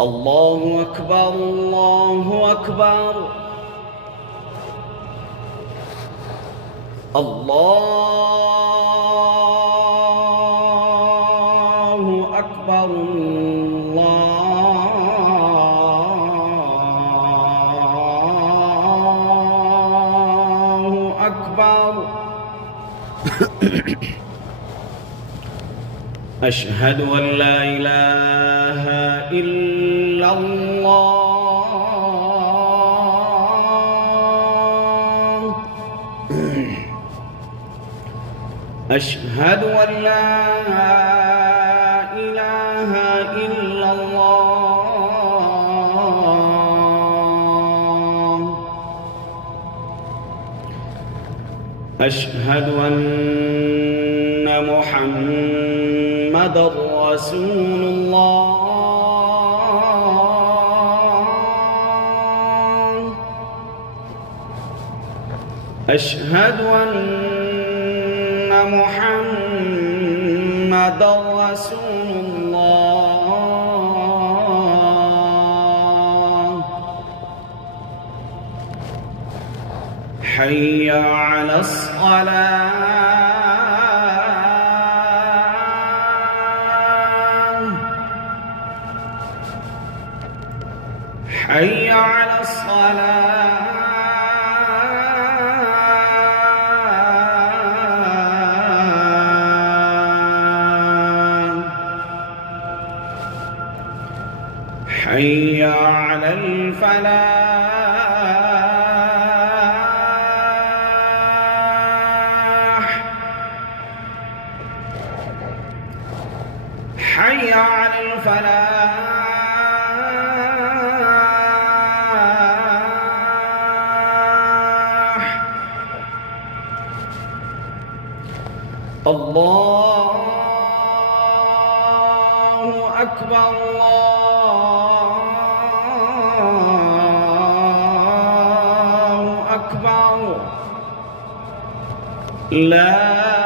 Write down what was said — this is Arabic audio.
الله أكبر الله أكبر الله أكبر الله أكبر أشهد أن لا إله إلا الله أشهد أن لا إله إلا الله أشهد أن محمد رسول الله أشهد أن محمد رسول الله حي على الصلاة حي على الصلاة حي على الفلاح حي على الفلاح الله أكبر الله أكبر لا